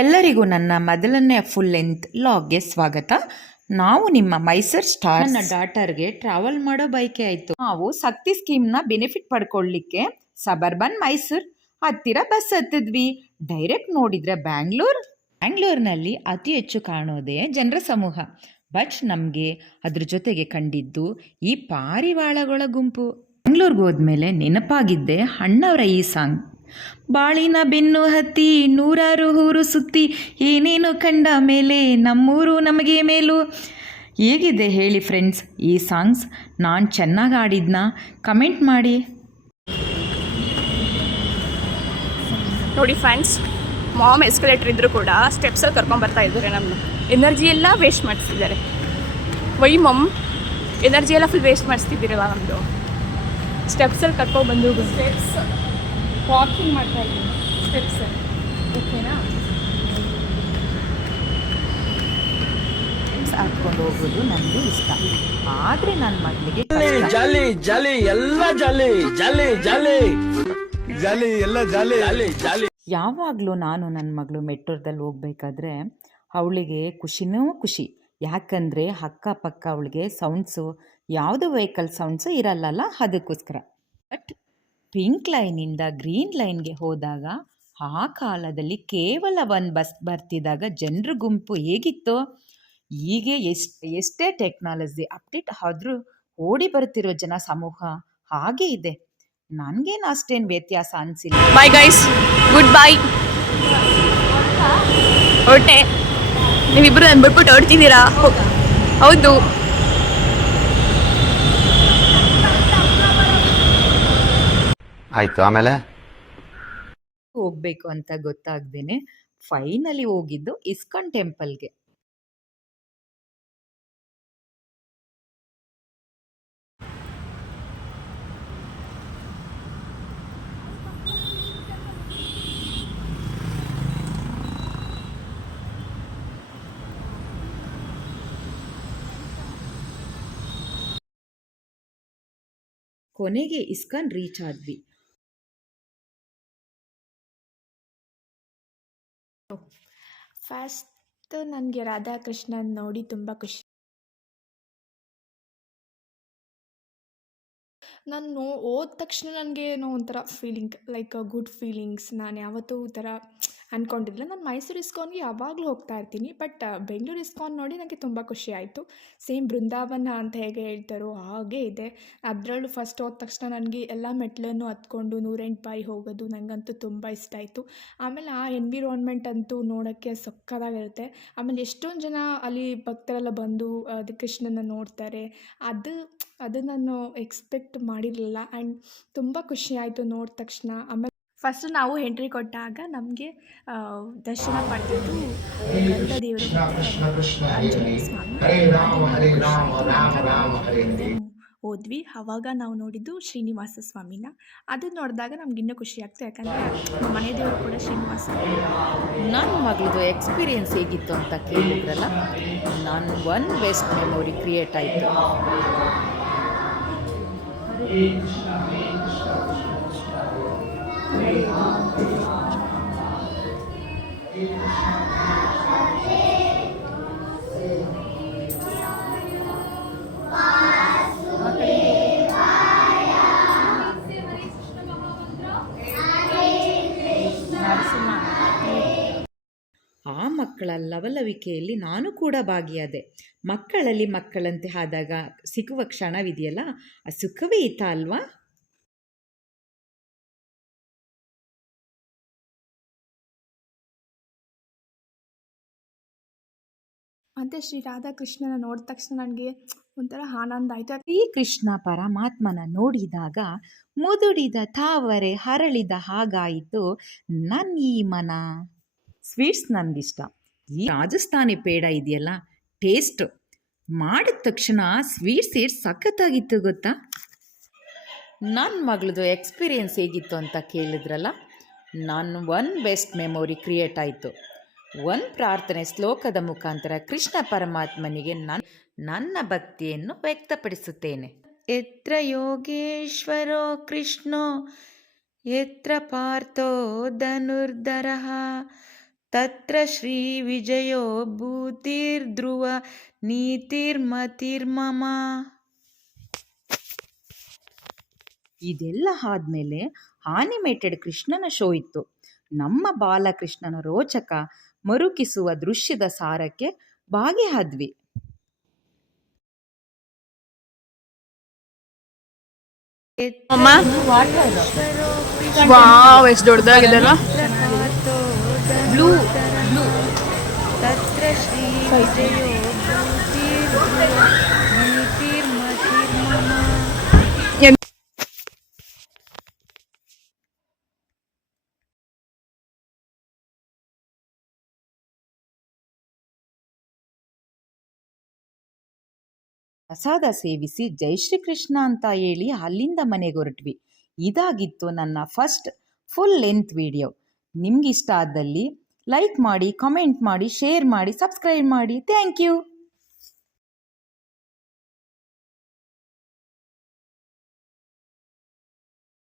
ಎಲ್ಲರಿಗೂ ನನ್ನ ಮೊದಲನೇ ಫುಲ್ ಲೆಂತ್ ಲಾಗ್ಗೆ ಸ್ವಾಗತ. ನಾವು ನಿಮ್ಮ ಮೈಸೂರು ಸ್ಟಾರ್. ನನ್ನ ಡಾಟರ್ಗೆ ಟ್ರಾವೆಲ್ ಮಾಡೋ ಬೈಕೆ ಆಯಿತು. ನಾವು ಶಕ್ತಿ ಸ್ಕೀಮ್ನ ಬೆನಿಫಿಟ್ ಪಡ್ಕೊಳ್ಳಿಕ್ಕೆ ಸಬರ್ಬನ್ ಮೈಸೂರು ಹತ್ತಿರ ಬಸ್ ಹತ್ತಿದ್ವಿ. ಡೈರೆಕ್ಟ್ ನೋಡಿದರೆ ಬ್ಯಾಂಗ್ಳೂರ್ನಲ್ಲಿ ಅತಿ ಹೆಚ್ಚು ಕಾಣೋದೇ ಜನರ ಸಮೂಹ. ಬಟ್ ನಮಗೆ ಅದ್ರ ಜೊತೆಗೆ ಕಂಡಿದ್ದು ಈ ಪಾರಿವಾಳಗಳ ಗುಂಪು. ಬ್ಯಾಂಗ್ಳೂರ್ಗೆ ಹೋದ್ಮೇಲೆ ನೆನಪಾಗಿದ್ದೆ ಅಣ್ಣವರ ಈ ಸಾಂಗ್. ಬಾಳಿನ ಬೆನ್ನು ಹತ್ತಿ ನೂರಾರು ಊರು ಸುತ್ತಿ ಏನೇನು ಕಂಡ ಮೇಲೆ ನಮ್ಮೂರು ನಮಗೆ ಮೇಲು. ಹೇಗಿದೆ ಹೇಳಿ ಫ್ರೆಂಡ್ಸ್ ಈ ಸಾಂಗ್ಸ್? ನಾನು ಚೆನ್ನಾಗಿ ಆಡಿದ್ನ? ಕಮೆಂಟ್ ಮಾಡಿ. ನೋಡಿ ಫ್ರೆಂಡ್ಸ್, ಮಾಮ್ ಎಸ್ಕಲೇಟರ್ ಇದ್ದರೂ ಕೂಡ ಸ್ಟೆಪ್ಸಲ್ಲಿ ಕರ್ಕೊಂಡ್ಬರ್ತಾ ಇದ್ದಾರೆ. ನಮ್ಮ ಎನರ್ಜಿ ಎಲ್ಲ ವೇಸ್ಟ್ ಮಾಡಿಸ್ತಿದ್ದಾರೆ. ವೈ ಮಮ್, ಎನರ್ಜಿ ಎಲ್ಲ ಫುಲ್ ವೇಸ್ಟ್ ಮಾಡಿಸ್ತಿದ್ದೀರಲ್ಲ ನಮ್ಮದು. ಸ್ಟೆಪ್ಸಲ್ಲಿ ಕರ್ಕೊಂಡ್ಬಂದು ಸ್ಟೆಪ್ಸ್ ವಾಕಿಂಗ್ ಮಾಡ್ತಾ ಇದ್ದೀನಿ. ಸ್ಟೆಪ್ಸ್ ಓಕೆನಾ? ಹಾಕ್ಕೊಂಡು ಹೋಗೋದು ನನಗೆ ಇಷ್ಟ. ಆದರೆ ನನ್ನ ಮಗಳಿಗೆ ಜಾಲಿ ಜಾಲಿ ಎಲ್ಲ ಜಾಲಿ ಜಾಲಿ ಜಾಲಿ ಜಾಲಿ ಎಲ್ಲ ಜಾಲಿ ಜಾಲಿ ಜಾಲಿ. ಯಾವಾಗಲೂ ನಾನು ನನ್ನ ಮಗಳು ಮೆಟ್ರೋದಲ್ಲಿ ಹೋಗ್ಬೇಕಾದ್ರೆ ಅವಳಿಗೆ ಖುಷಿನೂ ಖುಷಿ. ಯಾಕಂದರೆ ಅಕ್ಕಪಕ್ಕ ಅವಳಿಗೆ ಸೌಂಡ್ಸು, ಯಾವುದು ವೆಹಿಕಲ್ ಸೌಂಡ್ಸು ಇರಲ್ಲಲ್ಲ, ಅದಕ್ಕೋಸ್ಕರ. ಬಟ್ ಪಿಂಕ್ ಲೈನಿಂದ ಗ್ರೀನ್ ಲೈನ್ಗೆ ಹೋದಾಗ ಆ ಕಾಲದಲ್ಲಿ ಕೇವಲ ಒಂದು ಬಸ್ ಬರ್ತಿದ್ದಾಗ ಜನರ ಗುಂಪು ಹೇಗಿತ್ತು, ಹೀಗೆ ಎಷ್ಟೇ ಟೆಕ್ನಾಲಜಿ ಅಪ್ಡೇಟ್ ಆದರೂ ಓಡಿ ಬರುತ್ತಿರೋ ಜನ ಸಮೂಹ ಹಾಗೆ ಇದೆ. ನನಗೇನು ಅಷ್ಟೇನು ವ್ಯತ್ಯಾಸ ಅನಿಸಿಲ್ಲ. Bye guys, good bye. ಹೊರಟೆ, ನೀವಿಬ್ಬರು ನಾನು ಬಿಟ್ಬಿಟ್ಟು ಹೊರಡ್ತಿದ್ದೀರಾ? ಹೌದು. ಆಯ್ತು, ಆಮೇಲೆ ಹೋಗ್ಬೇಕು ಅಂತ ಗೊತ್ತಾಗ್ದೇನೆ ಫೈನಲಿ ಹೋಗಿದ್ದು ಇಸ್ಕಾನ್ ಟೆಂಪಲ್ಗೆ. ಕೊನೆಗೆ ಇಸ್ಕಾನ್ ರೀಚ್ ಆದ್ವಿ. ಫಸ್ಟ್ ನನಗೆ ರಾಧಾಕೃಷ್ಣನ್ ನೋಡಿ ತುಂಬ ಖುಷಿ. ನಾನು ಹೋದ ತಕ್ಷಣ ನನಗೆ ಏನೋ ಒಂಥರ ಫೀಲಿಂಗ್, ಲೈಕ್ ಗುಡ್ ಫೀಲಿಂಗ್ಸ್. ನಾನು ಯಾವತ್ತೂ ಈ ಥರ ಅಂದ್ಕೊಂಡಿಲ್ಲ. ನಾನು ಮೈಸೂರು ಇಸ್ಕಾನ್ಗೆ ಯಾವಾಗಲೂ ಹೋಗ್ತಾ ಇರ್ತೀನಿ, ಬಟ್ ಬೆಂಗಳೂರು ಇಸ್ಕಾನ್ ನೋಡಿ ನನಗೆ ತುಂಬ ಖುಷಿ ಆಯಿತು. ಸೇಮ್ ಬೃಂದಾವನ ಅಂತ ಹೇಗೆ ಹೇಳ್ತಾರೋ ಹಾಗೇ ಇದೆ. ಅದರಲ್ಲೂ ಫಸ್ಟ್ ಹೋದ ತಕ್ಷಣ ನನಗೆ ಎಲ್ಲ ಮೆಟ್ಲನ್ನು ಹತ್ಕೊಂಡು 108 ಬಾರಿ ಹೋಗೋದು ನನಗಂತೂ ತುಂಬ ಇಷ್ಟ ಆಯಿತು. ಆಮೇಲೆ ಆ ಎನ್ವಿರಾನ್ಮೆಂಟ್ ಅಂತೂ ನೋಡೋಕ್ಕೆ ಸಕ್ಕತ್ತಾಗಿರುತ್ತೆ. ಆಮೇಲೆ ಎಷ್ಟೊಂದು ಜನ ಅಲ್ಲಿ ಭಕ್ತರೆಲ್ಲ ಬಂದು ಕೃಷ್ಣನ ನೋಡ್ತಾರೆ. ಅದು ನಾನು ಎಕ್ಸ್ಪೆಕ್ಟ್ ಮಾಡಿರಲಿಲ್ಲ ಆ್ಯಂಡ್ ತುಂಬ ಖುಷಿ ಆಯಿತು ನೋಡಿದ ತಕ್ಷಣ. ಆಮೇಲೆ ಫಸ್ಟ್ ನಾವು ಎಂಟ್ರಿ ಕೊಟ್ಟಾಗ ನಮಗೆ ದರ್ಶನ ಪಡೆದಿದ್ದು ಗರುಡ ದೇವರು ಆಂಜನೇಯ ಸ್ವಾಮಿ. ಹೋದ್ವಿ. ಆವಾಗ ನಾವು ನೋಡಿದ್ದು ಶ್ರೀನಿವಾಸ ಸ್ವಾಮಿನ. ಅದು ನೋಡಿದಾಗ ನಮ್ಗೆ ಇನ್ನೂ ಖುಷಿ ಆಗ್ತದೆ, ಯಾಕಂದರೆ ನಮ್ಮ ಮನೆ ದೇವರು ಕೂಡ ಶ್ರೀನಿವಾಸ. ನನ್ನ ಮಗಳದು ಎಕ್ಸ್ಪೀರಿಯೆನ್ಸ್ ಹೇಗಿತ್ತು ಅಂತ ಕೇಳಿದ್ರಲ್ಲ, ನಾನು ಒನ್ ಬೆಸ್ಟ್ ಮೆಮೊರಿ ಕ್ರಿಯೇಟ್ ಆಯಿತು. ಆ ಮಕ್ಕಳ ಲವಲವಿಕೆಯಲ್ಲಿ ನಾನು ಕೂಡ ಭಾಗಿಯಾದೆ. ಮಕ್ಕಳಲ್ಲಿ ಮಕ್ಕಳಂತೆ ಆದಾಗ ಸಿಗುವ ಕ್ಷಣವಿದೆಯಲ್ಲ, ಆ ಸುಖವೇ ಇತ್ತ ಅಲ್ವಾ? ಮತ್ತು ಶ್ರೀ ರಾಧಾಕೃಷ್ಣನ ನೋಡಿದ ತಕ್ಷಣ ನನಗೆ ಒಂಥರ ಆನಂದ ಆಯಿತು. ಶ್ರೀ ಕೃಷ್ಣ ಪರಮಾತ್ಮನ ನೋಡಿದಾಗ ಮುದುಡಿದ ತಾವರೆ ಹರಳಿದ ಹಾಗಾಯಿತು ನನ್ನ ಈ ಮನ. ಸ್ವೀಟ್ಸ್ ನನಗಿಷ್ಟ. ಈ ರಾಜಸ್ಥಾನಿ ಪೇಡ ಇದೆಯಲ್ಲ, ಟೇಸ್ಟ್ ಮಾಡಿದ ತಕ್ಷಣ ಸ್ವೀಟ್ಸ್ ಸಖತ್ತಾಗಿತ್ತು ಗೊತ್ತಾ. ನನ್ನ ಮಗಳದು ಎಕ್ಸ್ಪೀರಿಯೆನ್ಸ್ ಹೇಗಿತ್ತು ಅಂತ ಕೇಳಿದ್ರಲ್ಲ, ನಾನು ಒನ್ ಬೆಸ್ಟ್ ಮೆಮೊರಿ ಕ್ರಿಯೇಟ್ ಆಯಿತು. ಒಂದು ಪ್ರಾರ್ಥನೆ ಶ್ಲೋಕದ ಮುಖಾಂತರ ಕೃಷ್ಣ ಪರಮಾತ್ಮನಿಗೆ ನನ್ನ ಭಕ್ತಿಯನ್ನು ವ್ಯಕ್ತಪಡಿಸುತ್ತೇನೆ. ಯತ್ರ ಯೋಗೇಶ್ವರೋ ಕೃಷ್ಣೋ ಯತ್ರ ಪಾರ್ಥೋ ಧನುರ್ಧರಃ ತತ್ರ ಶ್ರೀ ವಿಜಯೋ ಭೂತಿರ್ಧ್ರುವ ನೀತಿರ್ಮತಿರ್ಮಮ. ಇದೆಲ್ಲ ಆದಮೇಲೆ ಆನಿಮೇಟೆಡ್ ಕೃಷ್ಣನ ಶೋ ಇತ್ತು. ನಮ್ಮ ಬಾಲಕೃಷ್ಣನ ರೋಚಕ ಮರುಕಿಸುವ ದೃಶ್ಯದ ಸಾರಕ್ಕೆ ಭಾಗಿಯಾದ್ವಿ. ಅಮ್ಮ ವಾವ್ ಎಷ್ಟು ದೊಡ್ಡದಾಗಿದೆಲ್ಲ. ಬ್ಲೂ ತತ್ರ ಶ್ರೀ ವಿಜಯೋ ಭೂತಿರ್ಧ್ರುವ ನೀತಿರ್ಮತಿರ್ಮಮ. ಪ್ರಸಾದ ಸೇವಿಸಿ ಜೈ ಶ್ರೀಕೃಷ್ಣ ಅಂತ ಹೇಳಿ ಅಲ್ಲಿಂದ ಮನೆಗೆ ಹೊರಟ್ವಿ. ಇದಾಗಿತ್ತು ನನ್ನ ಫಸ್ಟ್ ಫುಲ್ ಲೆಂತ್ ವಿಡಿಯೋ. ನಿಮ್ಗೆ ಇಷ್ಟ ಆದಲ್ಲಿ ಲೈಕ್ ಮಾಡಿ, ಕಮೆಂಟ್ ಮಾಡಿ, ಶೇರ್ ಮಾಡಿ, ಸಬ್ಸ್ಕ್ರೈಬ್ ಮಾಡಿ. Thank you.